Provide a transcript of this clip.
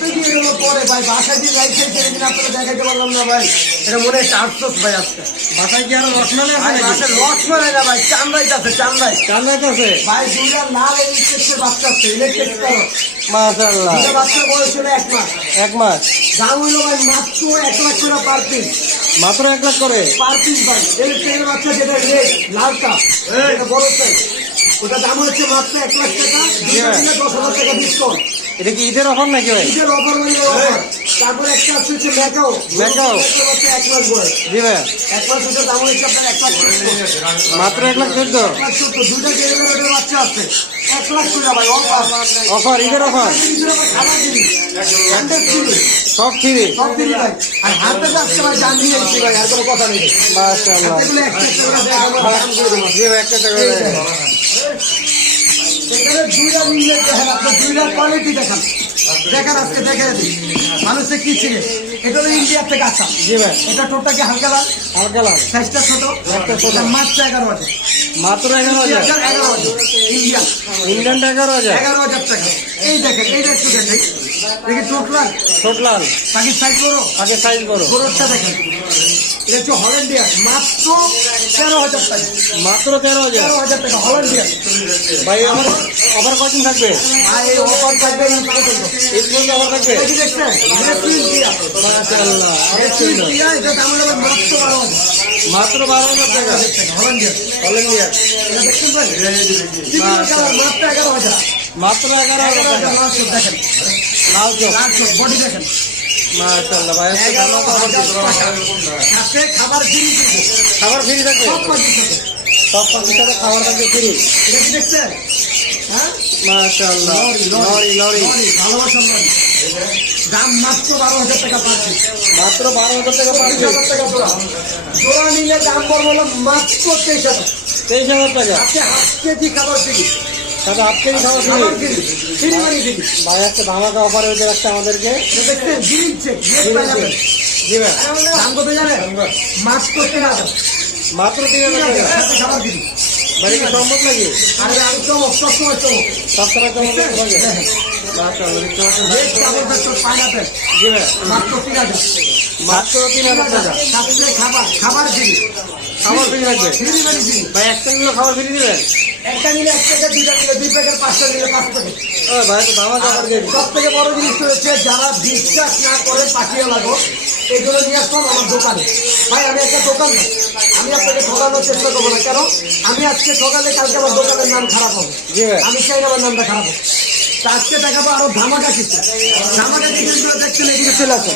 আপনি কি এগুলো পরে ভাই বাসায় দিয়ে লাইসেন্স ছেড়ে দিন আপনারা দেখাইতে পারলাম না ভাই এটা মনে হয় আফসোস ভাই আজকে বাসায় কি আরো রসমালাই আছে নাকি? বাসায় রসমালাই না ভাই চামড়াইতে আছে চামড়াই চান্দাইতে আছে ভাই দুইটা লাল ইলেকট্রিকের বাচ্চা আছে ইলেকট্রিক কালার মাশাআল্লাহ। দুইটা বাচ্চা বয়স হলো 1 মাস 1 মাস দাম হইলো ভাই মাত্র 1 লাখ টাকা পার পিস মাত্র 1 লাখ করে। পার পিস ভাই ইলেকট্রিকের বাচ্চা যেটা রেড লালটা এটা বড় সাইজ ওটা দাম হচ্ছে মাত্র 1 লাখ টাকা দুইটা দিলে 10,000 টাকা ডিসকাউন্ট এটা কি ঈদের অফার নাকি ভাই? ঈদের অফার মানে অফার তারপর একটা আছে হচ্ছে ম্যাকাও ম্যাকাও। একটা হচ্ছে 1 মাস বয়স জি ভাই 1 মাস ওটা দাম হচ্ছে আপনার 1 লাখ মাত্র 1 লাখ 14। 1 লাখ 70 দুইটা ডেলিভারি বাচ্চা আছে 1 লাখ টাকা ভাই অফার অফার ঈদের অফার খাবার দিবি 100 ফ্রি সব ফ্রি। সব দিবি ভাই আর হাতে যাচ্ছে ভাই জান দিয়ে দিচ্ছি ভাই আর কোনো কথা নেই মাশাআল্লাহ। এগুলো একটা টাকা দেয় আমরা দাম করে দেবো জি ভাই 1 টাকা করে। এখানে দুইটা মিলে দেখেন আপনার দুইটা কোয়ালিটি দেখান দেখেন আজকে দেখে দিই মানুষে কি ছিল এটা হলো ইন্ডিয়ার থেকে আসা জি ভাই এটা টোটাকে হালকা লাল হালকা লাল সাইজটা ছোট একটা ছোট। এটা মাত্র 11,000 মাত্র 11,000। 11,000 ইন্ডিয়া ইন্ডিয়ান 11,000। 11,000 টাকা এই দেখেন এইটা একটু দেখেন দেখি টোটাল ছোট লাল বাকি সাইজ বড় আগে সাইজ বড়। বড়টা দেখেন এটা হচ্ছে হল্যান্ডিয়ার মাত্র 13,000 টাকা মাত্র 13,000। 13,000 টাকা হল্যান্ডিয়ার ভাই আমার অফার কয়দিন থাকবে? আর এই অফার থাকবে এই পর্যন্ত ঈদ পর্যন্ত অফার থাকবে। এই যে দেখছেন এটা ইন্ডিয়া মাশাআল্লাহ অনেক সুন্দর। ইন্ডিয়া এটা দাম হলো মাত্র 12,000 মাত্র 12,000 টাকা। হল্যান্ডিয়ার হল্যান্ডিয়ার এটা দেখছেন ভাই মাত্র 11,000 মাত্র 11,000 টাকা। লাল চোখ দেখেন লাল চোখ লাল চোখ বডি দেখেন মাশাআল্লাহ ভাই আজকে ভালো খবর দিচ্ছ। 11,000 সাথে খাবার ফ্রি দিচ্ছে খাবার ফ্রি থাকবে। সব পাঁচের সাথে সব পাখির সাথে খাবার থাকবে ফ্রি। এটা কি দেখছেন হ্যাঁ মাশাআল্লাহ লরি লরি ভালোবাসার লরি দাম মাত্র 12,000 টাকা পাচ্ছি মাত্র 12,000 টাকা পাচ্ছি। 30,000 টাকা জোড়া জোড়া নিলে দাম পড়বে হলো মাত্র 23,000 23,000 টাকা আপনি হাফ কেজি খাবার ফ্রি সাথে 8 কেজি খাবার ফ্রি। খাবার ফ্রি ফ্রি মানে ফ্রি ভাই একটা ধামাকা অফার হতে যাচ্ছে আমাদেরকে। এটা দেখছেন গ্রিন চেক জি ভাই দাম কত জানেন মাত্র 3,000 মাত্র 3,000 টাকা। সাথে খাবার ফ্রি ভাই কি সম্ভব নাকি? আর আমি চমক সবসময় চমক সবসময় চমক দেখছেন? থাকে। দেখেন। মাশাআল্লাহ দেখতে পাচ্ছেন। রেড চাবল ফ্যাক্টর পাইনাপেল জি ভাই মাত্র 3,000 মাত্র 3,000 টাকা। সাথে খাবার ফ্রি খাবার ফ্রি থাকবে। ফ্রি মানে ফ্রি ভাই একটা নিলে খাবার ফ্রি দিবেন? একটা নিলে 1 প্যাকেট 2টা নিলে 2 প্যাকেট 5টা নিলে 5 প্যাকেট ও ভাই তো ধামাকা অফার দিয়ে দিচ্ছি। সব থেকে বড় জিনিস হচ্ছে যারা বিশ্বাস না করে পাঠিয়ে লাগো এগুলো নিয়ে আসতাম আমার দোকানে ভাই আমি একটা দোকান না আমি আপনাকে ঠকানোর চেষ্টা করবো না কেন আমি আজকে ঠকালে কালকে আমার দোকানের নাম খারাপ হবে জি ভাই আমি চাই না আমার নামটা খারাপ হোক তা আজকে দেখাবো আরো ধামাকা কিছু দেখছেন এদিকে চলে আসো